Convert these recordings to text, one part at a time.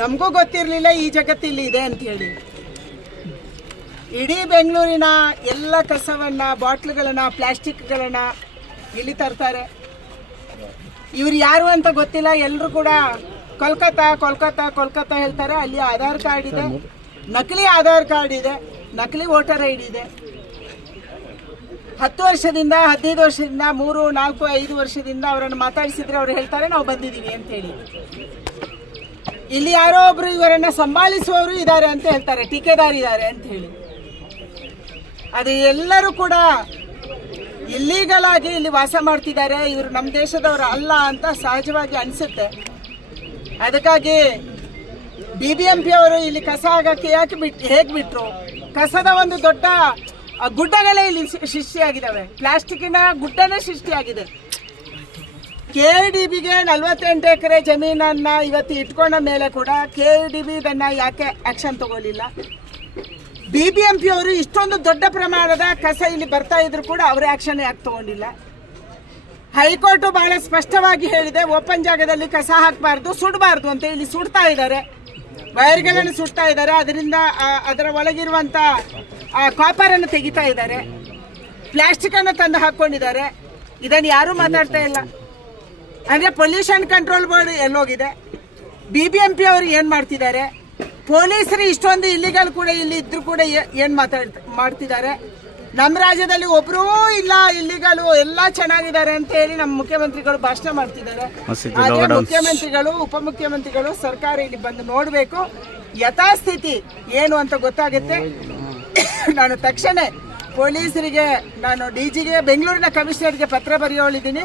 ನಮಗೂ ಗೊತ್ತಿರಲಿಲ್ಲ ಈ ಜಗತ್ತಿಲ್ಲಿ ಇದೆ ಅಂತ ಹೇಳಿ. ಇಡೀ ಬೆಂಗಳೂರಿನ ಎಲ್ಲ ಕಸವನ್ನ, ಬಾಟ್ಲುಗಳನ್ನ, ಪ್ಲಾಸ್ಟಿಕ್ಗಳನ್ನ ಇಲ್ಲಿ ತರ್ತಾರೆ. ಇವ್ರು ಯಾರು ಅಂತ ಗೊತ್ತಿಲ್ಲ. ಎಲ್ಲರೂ ಕೂಡ ಕೋಲ್ಕತ್ತಾ ಕೋಲ್ಕತ್ತಾ ಕೋಲ್ಕತ್ತಾ ಹೇಳ್ತಾರೆ. ಅಲ್ಲಿ ಆಧಾರ್ ಕಾರ್ಡ್ ಇದೆ, ನಕಲಿ ಆಧಾರ್ ಕಾರ್ಡ್ ಇದೆ, ನಕಲಿ ವೋಟರ್ ಐ ಡಿ ಇದೆ. 10 ವರ್ಷದಿಂದ 15 ವರ್ಷದಿಂದ 3, 4, 5 ವರ್ಷದಿಂದ ಅವರನ್ನು ಮಾತಾಡಿಸಿದ್ರೆ ಅವ್ರು ಹೇಳ್ತಾರೆ ನಾವು ಬಂದಿದ್ದೀವಿ ಅಂತೇಳಿ. ಇಲ್ಲಿ ಯಾರೋ ಒಬ್ರು ಇವರನ್ನ ಸಂಭಾಳಿಸುವವರು ಇದ್ದಾರೆ ಅಂತ ಹೇಳ್ತಾರೆ, ಟೀಕೆದಾರಿದ್ದಾರೆ ಅಂತ ಹೇಳಿ. ಅದು ಎಲ್ಲರೂ ಕೂಡ ಇಲ್ಲೀಗಲ್ ಆಗಿ ಇಲ್ಲಿ ವಾಸ ಮಾಡ್ತಿದ್ದಾರೆ. ಇವರು ನಮ್ಮ ದೇಶದವರು ಅಲ್ಲ ಅಂತ ಸಹಜವಾಗಿ ಅನಿಸುತ್ತೆ. ಅದಕ್ಕಾಗಿ BBMP ಅವರು ಇಲ್ಲಿ ಕಸ ಹಾಕಕ್ಕೆ ಹೇಗೆ ಬಿಟ್ರು? ಕಸದ ಒಂದು ದೊಡ್ಡ ಗುಡ್ಡಗಳೇ ಇಲ್ಲಿ ಸೃಷ್ಟಿಯಾಗಿದ್ದಾವೆ. ಪ್ಲಾಸ್ಟಿಕ್ಕಿನ ಗುಡ್ಡನೇ ಸೃಷ್ಟಿಯಾಗಿದೆ. KDBಗೆ 48 ಎಕರೆ ಜಮೀನನ್ನ ಇವತ್ತು ಇಟ್ಕೊಂಡ ಮೇಲೆ ಕೂಡ KDB ಇದನ್ನ ಯಾಕೆ ಆಕ್ಷನ್ ತಗೊಳ್ಳಿಲ್ಲ? BBMP ಅವರು ಇಷ್ಟೊಂದು ದೊಡ್ಡ ಪ್ರಮಾಣದ ಕಸ ಇಲ್ಲಿ ಬರ್ತಾ ಇದ್ರು ಕೂಡ ಅವರೇ ಆಕ್ಷನ್ ಯಾಕೆ ತಗೊಂಡಿಲ್ಲ? ಹೈಕೋರ್ಟ್ ಬಹಳ ಸ್ಪಷ್ಟವಾಗಿ ಹೇಳಿದೆ, ಓಪನ್ ಜಾಗದಲ್ಲಿ ಕಸ ಹಾಕಬಾರ್ದು, ಸುಡಬಾರ್ದು ಅಂತ. ಇಲ್ಲಿ ಸುಡ್ತಾ ಇದ್ದಾರೆ, ವೈರ್ಗಳನ್ನು ಸುಡ್ತಾ ಇದ್ದಾರೆ. ಅದರಿಂದ ಅದರ ಒಳಗಿರುವಂತ ಕಾಪರ್ ಅನ್ನು ತೆಗಿತಾ ಇದ್ದಾರೆ, ಪ್ಲಾಸ್ಟಿಕ್ ಅನ್ನು ತಂದು ಹಾಕೊಂಡಿದ್ದಾರೆ. ಇದನ್ನು ಯಾರು ಮಾತಾಡ್ತಾ ಇಲ್ಲ. ಅಂದ್ರೆ ಪೊಲ್ಯೂಷನ್ ಕಂಟ್ರೋಲ್ ಬೋರ್ಡ್ ಎಲ್ಲೋಗಿದೆ? BBMP ಅವರು ಏನ್ ಮಾಡ್ತಿದ್ದಾರೆ? ಪೊಲೀಸರು ಇಷ್ಟೊಂದು ಇಲ್ಲಿಗಲ್ ಕೂಡ ಇಲ್ಲಿ ಇದ್ರು ಕೂಡ ಏನ್ ಮಾಡ್ತಿದ್ದಾರೆ? ನಮ್ಮ ರಾಜ್ಯದಲ್ಲಿ ಒಬ್ರೂ ಇಲ್ಲ ಇಲ್ಲಿಗಲು, ಎಲ್ಲ ಚೆನ್ನಾಗಿದ್ದಾರೆ ಅಂತ ಹೇಳಿ ನಮ್ಮ ಮುಖ್ಯಮಂತ್ರಿಗಳು ಭಾಷಣ ಮಾಡ್ತಿದ್ದಾರೆ. ಅದೇ ಮುಖ್ಯಮಂತ್ರಿಗಳು, ಉಪಮುಖ್ಯಮಂತ್ರಿಗಳು, ಸರ್ಕಾರ ಇಲ್ಲಿ ಬಂದು ನೋಡ್ಬೇಕು, ಯಥಾಸ್ಥಿತಿ ಏನು ಅಂತ ಗೊತ್ತಾಗುತ್ತೆ. ನಾನು ತಕ್ಷಣ ಪೊಲೀಸರಿಗೆ, ನಾನು DGಗೆ, ಬೆಂಗಳೂರಿನ ಕಮಿಷನರ್ಗೆ ಪತ್ರ ಬರೆಯೋಳಿದ್ದೀನಿ.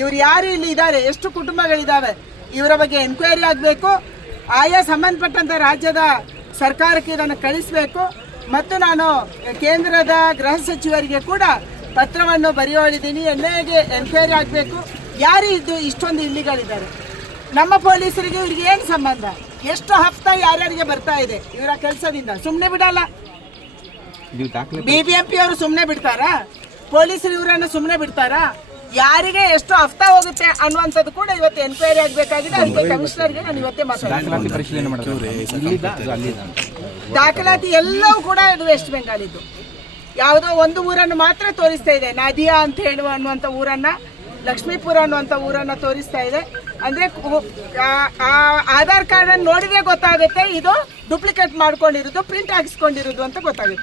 ಇವ್ರು ಯಾರು ಇಲ್ಲಿ ಇದ್ದಾರೆ, ಎಷ್ಟು ಕುಟುಂಬಗಳಿದ್ದಾವೆ, ಇವರ ಬಗ್ಗೆ ಎನ್ಕ್ವೈರಿ ಆಗಬೇಕು. ಆಯಾ ಸಂಬಂಧಪಟ್ಟಂತ ರಾಜ್ಯದ ಸರ್ಕಾರಕ್ಕೆ ಇದನ್ನು ಕಳಿಸಬೇಕು. ಮತ್ತು ನಾನು ಕೇಂದ್ರದ ಗೃಹ ಸಚಿವರಿಗೆ ಕೂಡ ಪತ್ರವನ್ನು ಬರೆಯೋಳಿದ್ದೀನಿ. NIAಗೆ ಎನ್ಕ್ವೈರಿ ಆಗಬೇಕು. ಯಾರು ಇಷ್ಟೊಂದು ಇಲ್ಲಿಗಳಿದ್ದಾರೆ? ನಮ್ಮ ಪೊಲೀಸರಿಗೆ ಇವ್ರಿಗೆ ಏನು ಸಂಬಂಧ? ಎಷ್ಟು ಹಫ್ತಾ ಯಾರ್ಯಾರಿಗೆ ಬರ್ತಾ ಇದೆ ಇವರ ಕೆಲಸದಿಂದ? ಸುಮ್ಮನೆ ಬಿಡಲ್ಲ. BBMP ಅವರು ಸುಮ್ಮನೆ ಬಿಡ್ತಾರಾ? ಪೊಲೀಸರು ಇವರನ್ನು ಸುಮ್ಮನೆ ಬಿಡ್ತಾರಾ? ಯಾರಿಗೆ ಎಷ್ಟು ಹಫ್ತಾ ಹೋಗುತ್ತೆ ಅನ್ನುವಂಥದ್ದು ಕೂಡ ಇವತ್ತು ಎನ್ಕ್ವೈರಿ ಆಗಬೇಕಾಗಿದೆ. ಅದಕ್ಕೆ ಕಮಿಷನರ್ಗೆ ನಾನು ಇವತ್ತೇ ದಾಖಲಾತಿ ಎಲ್ಲವೂ ಕೂಡ ಇದು ವೆಸ್ಟ್ ಬೆಂಗಾಲಿದ್ದು. ಯಾವುದೋ ಒಂದು ಊರನ್ನು ಮಾತ್ರ ತೋರಿಸ್ತಾ ಇದೆ, ನಾದಿಯಾ ಅಂತ ಹೇಳುವ ಅನ್ನುವಂಥ ಊರನ್ನ, ಲಕ್ಷ್ಮೀಪುರ ಅನ್ನುವಂಥ ಊರನ್ನ ತೋರಿಸ್ತಾ ಇದೆ. ಅಂದ್ರೆ ಆಧಾರ್ ಕಾರ್ಡ್ ಅನ್ನು ನೋಡಿದ್ರೆ ಗೊತ್ತಾಗುತ್ತೆ ಇದು ಡೂಪ್ಲಿಕೇಟ್ ಮಾಡ್ಕೊಂಡಿರೋದು, ಪ್ರಿಂಟ್ ಹಾಕಿಸ್ಕೊಂಡಿರೋದು ಅಂತ ಗೊತ್ತಾಗುತ್ತೆ.